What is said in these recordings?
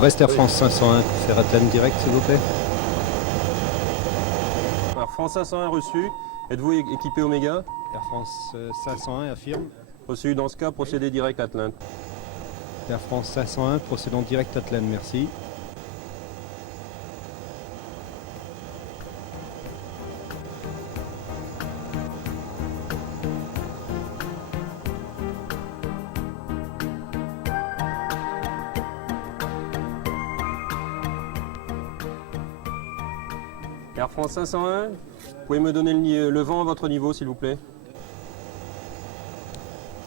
Brest Air France 501, faire Atlan direct s'il vous plaît. Alors France 501 reçu. Êtes-vous équipé Oméga? Air France 501 affirme. Reçu. Dans ce cas, procédez direct Atlan. Air France 501, procédons direct Atlan, merci. Air France 501, vous pouvez me donner le vent à votre niveau s'il vous plaît?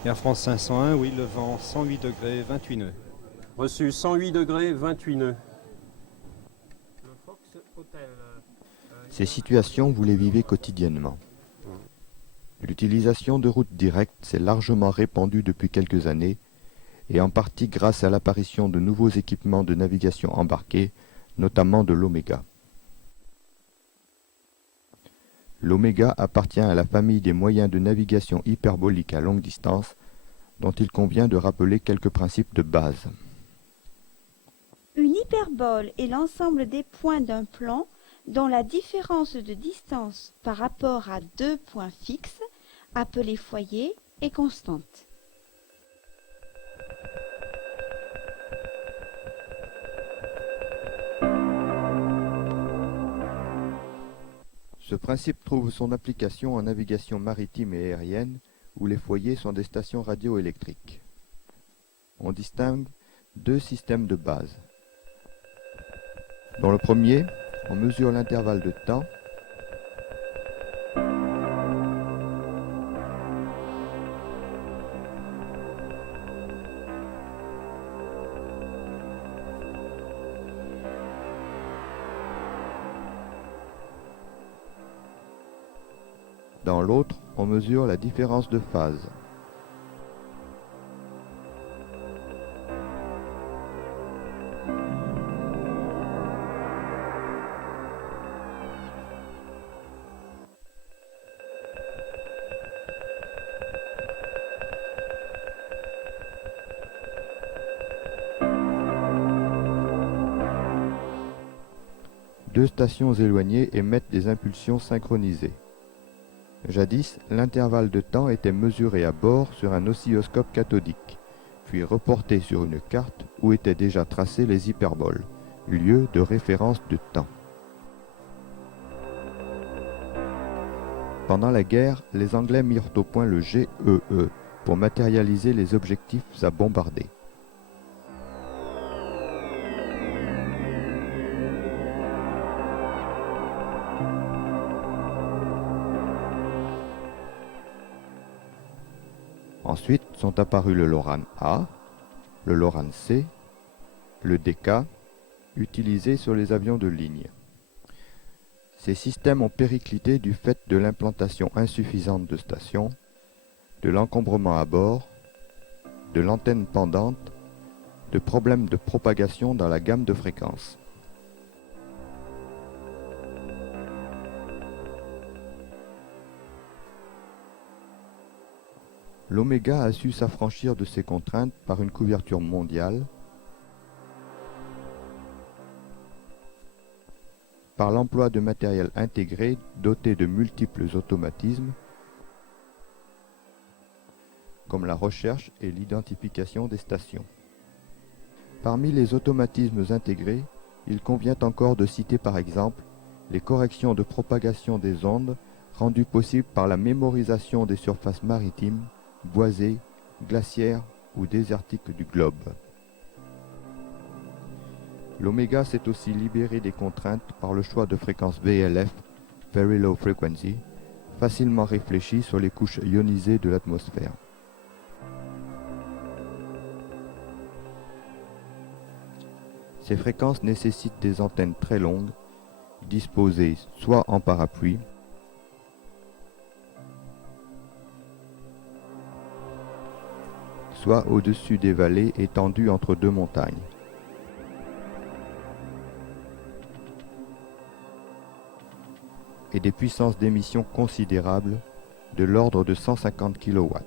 Air France 501, oui, le vent 108 degrés, 28 nœuds. Reçu. 108 degrés, 28 nœuds. Ces situations, vous les vivez quotidiennement. L'utilisation de routes directes s'est largement répandue depuis quelques années, et en partie grâce à l'apparition de nouveaux équipements de navigation embarqués, notamment de l'Oméga. L'Oméga appartient à la famille des moyens de navigation hyperbolique à longue distance, dont il convient de rappeler quelques principes de base. Une hyperbole est l'ensemble des points d'un plan dont la différence de distance par rapport à deux points fixes, appelés foyers, est constante. Ce principe trouve son application en navigation maritime et aérienne, où les foyers sont des stations radioélectriques. On distingue deux systèmes de base. Dans le premier, on mesure l'intervalle de temps Dans l'autre, on mesure la différence de phase. Deux stations éloignées émettent des impulsions synchronisées. Jadis, l'intervalle de temps était mesuré à bord sur un oscilloscope cathodique, puis reporté sur une carte où étaient déjà tracées les hyperboles, lieu de référence de temps. Pendant la guerre, les Anglais mirent au point le GEE pour matérialiser les objectifs à bombarder. Ensuite sont apparus le LORAN A, le LORAN C, le DK, utilisés sur les avions de ligne. Ces systèmes ont périclité du fait de l'implantation insuffisante de stations, de l'encombrement à bord, de l'antenne pendante, de problèmes de propagation dans la gamme de fréquences. L'Oméga a su s'affranchir de ces contraintes par une couverture mondiale, par l'emploi de matériel intégré doté de multiples automatismes, comme la recherche et l'identification des stations. Parmi les automatismes intégrés, il convient encore de citer par exemple les corrections de propagation des ondes rendues possibles par la mémorisation des surfaces maritimes, boisées, glaciaires ou désertiques du globe. L'Oméga s'est aussi libéré des contraintes par le choix de fréquences VLF, Very Low Frequency, facilement réfléchies sur les couches ionisées de l'atmosphère. Ces fréquences nécessitent des antennes très longues, disposées soit en parapluie, soit au-dessus des vallées étendues entre deux montagnes. Et des puissances d'émission considérables, de l'ordre de 150 kW.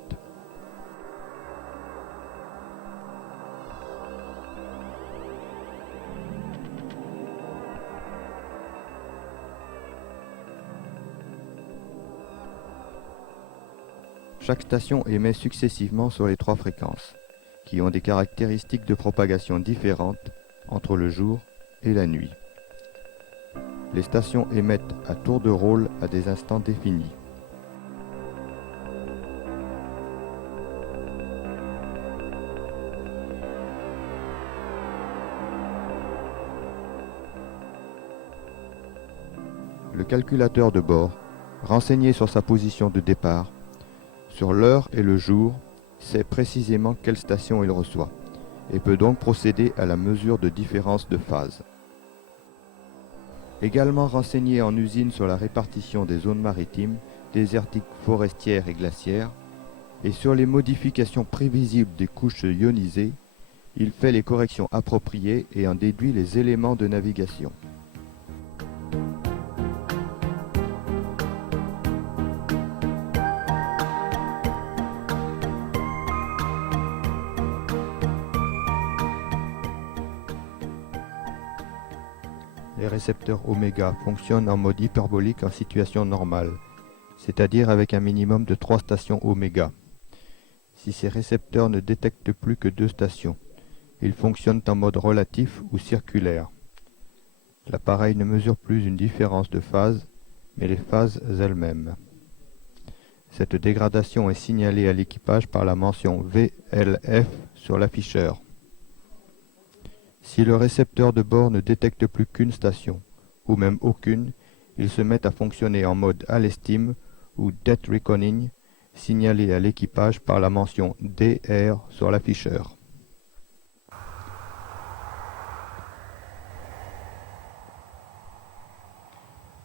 Chaque station émet successivement sur les 3 fréquences, qui ont des caractéristiques de propagation différentes entre le jour et la nuit. Les stations émettent à tour de rôle à des instants définis. Le calculateur de bord, renseigné sur sa position de départ, sur l'heure et le jour, sait précisément quelle station il reçoit, et peut donc procéder à la mesure de différence de phase. Également renseigné en usine sur la répartition des zones maritimes, désertiques, forestières et glaciaires, et sur les modifications prévisibles des couches ionisées, il fait les corrections appropriées et en déduit les éléments de navigation. Les récepteurs oméga fonctionnent en mode hyperbolique en situation normale, c'est-à-dire avec un minimum de 3 stations oméga. Si ces récepteurs ne détectent plus que 2 stations, ils fonctionnent en mode relatif ou circulaire. L'appareil ne mesure plus une différence de phase, mais les phases elles-mêmes. Cette dégradation est signalée à l'équipage par la mention VLF sur l'afficheur. Si le récepteur de bord ne détecte plus qu'une station, ou même aucune, il se met à fonctionner en mode Alestim ou Dead Reckoning, signalé à l'équipage par la mention DR sur l'afficheur.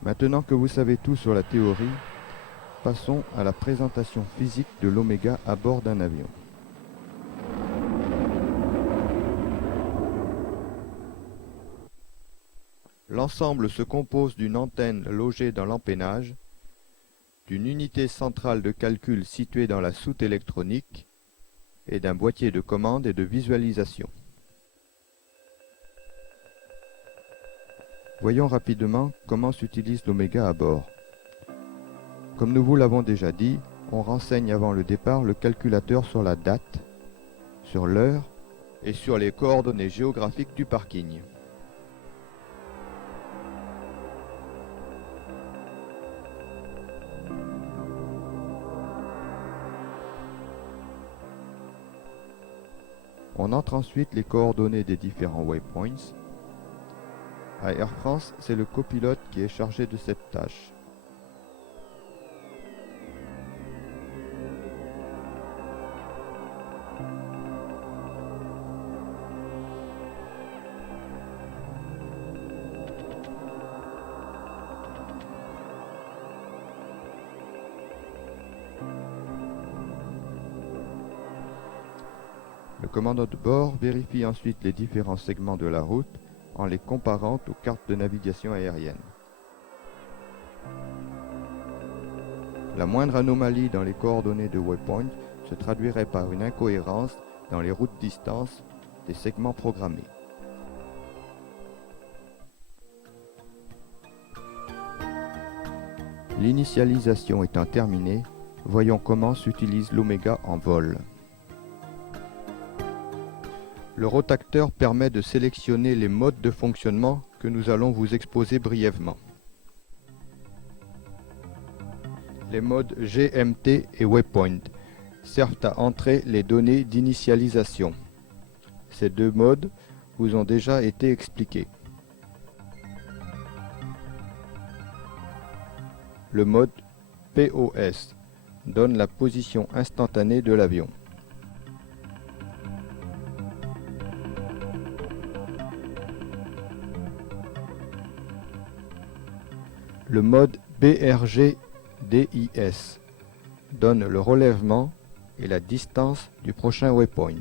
Maintenant que vous savez tout sur la théorie, passons à la présentation physique de l'oméga à bord d'un avion. L'ensemble se compose d'une antenne logée dans l'empennage, d'une unité centrale de calcul située dans la soute électronique et d'un boîtier de commande et de visualisation. Voyons rapidement comment s'utilise l'oméga à bord. Comme nous vous l'avons déjà dit, on renseigne avant le départ le calculateur sur la date, sur l'heure et sur les coordonnées géographiques du parking. On entre ensuite les coordonnées des différents waypoints. À Air France, c'est le copilote qui est chargé de cette tâche. Le commandant de bord vérifie ensuite les différents segments de la route en les comparant aux cartes de navigation aérienne. La moindre anomalie dans les coordonnées de waypoint se traduirait par une incohérence dans les routes distance des segments programmés. L'initialisation étant terminée, voyons comment s'utilise l'oméga en vol. Le rotacteur permet de sélectionner les modes de fonctionnement que nous allons vous exposer brièvement. Les modes GMT et Waypoint servent à entrer les données d'initialisation. Ces 2 modes vous ont déjà été expliqués. Le mode POS donne la position instantanée de l'avion. Le mode BRG-DIS donne le relèvement et la distance du prochain waypoint.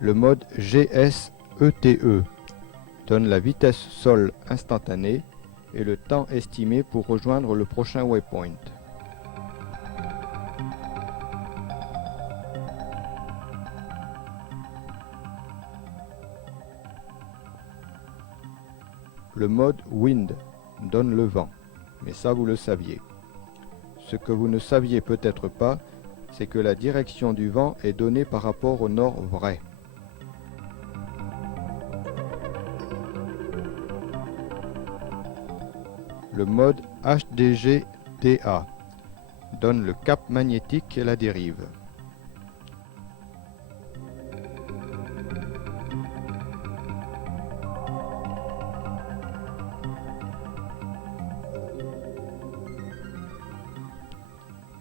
Le mode GS-ETE donne la vitesse sol instantanée et le temps estimé pour rejoindre le prochain waypoint. Le mode Wind donne le vent, mais ça vous le saviez. Ce que vous ne saviez peut-être pas, c'est que la direction du vent est donnée par rapport au nord vrai. Le mode HDG-DA donne le cap magnétique et la dérive.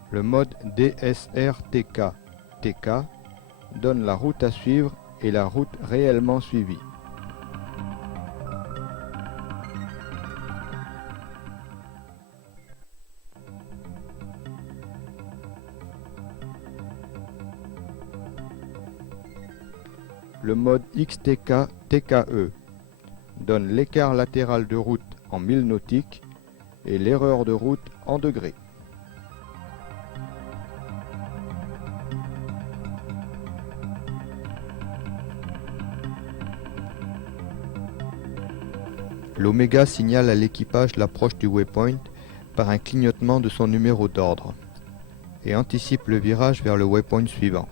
Le mode DSR-TK TK donne la route à suivre et la route réellement suivie. Le mode XTK TKE donne l'écart latéral de route en milles nautiques et l'erreur de route en degrés. L'Oméga signale à l'équipage l'approche du waypoint par un clignotement de son numéro d'ordre et anticipe le virage vers le waypoint suivant.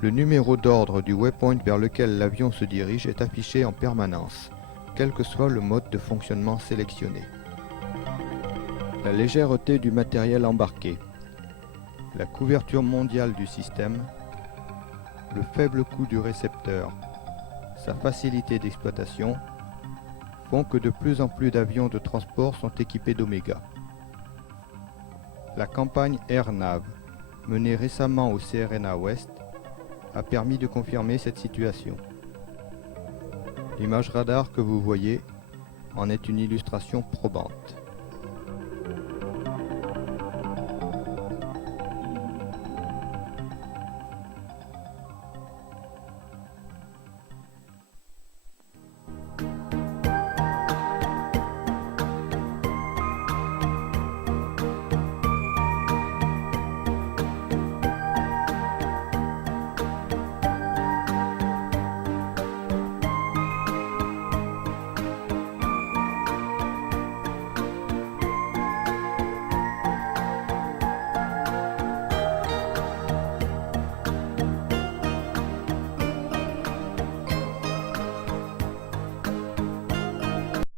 Le numéro d'ordre du waypoint vers lequel l'avion se dirige est affiché en permanence, quel que soit le mode de fonctionnement sélectionné. La légèreté du matériel embarqué, la couverture mondiale du système, le faible coût du récepteur, sa facilité d'exploitation font que de plus en plus d'avions de transport sont équipés d'Oméga. La campagne AirNav, menée récemment au CRNA Ouest, a permis de confirmer cette situation. L'image radar que vous voyez en est une illustration probante.